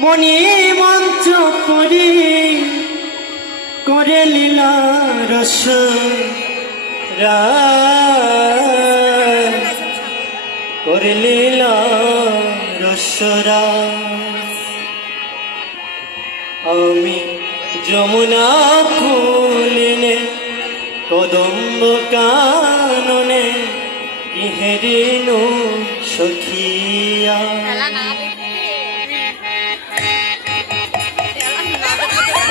মনি মঞ্চ পরি করে লীলা রস করে লীলা রসরা আমি যমুনা ফুলিনে কদম্ব কাননে ইহেরিনু সখিয়া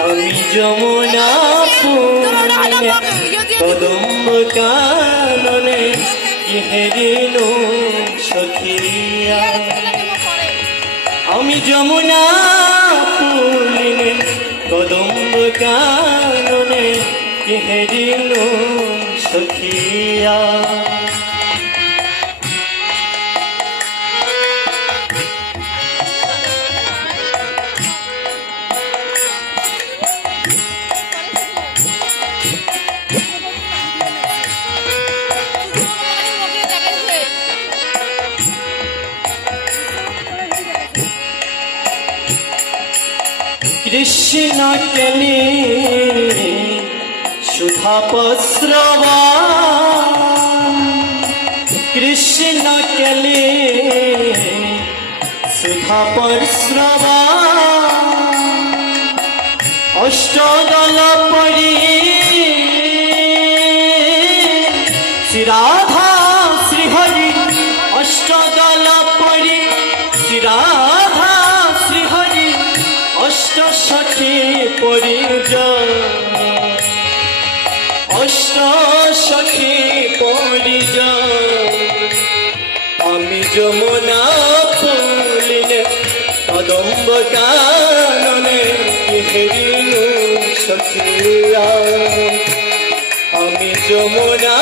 আমি যমুনা ফুলিনে কদম্ব কাননে ইহেরিনু সখিয়া আমি যমুনা ফুলিনে কদম্ব কাননে ইহেরিনু সখিয়া কৃষ্ণ কেলি সুধা পস্রবা কৃষ্ণ কেলি সুধা পস্রবা অষ্টদল পরি শ্রীরাধা শ্রীহরি অষ্টদল পরি শ্রীরাধা শ্রীহরি অষ্ট সখী পরিজন অষ্ট সখী পরিজন আমি যমুনা ফুলিনে কদম্ব কাননে ইহেরিনু সখিয়া আমি যমুনা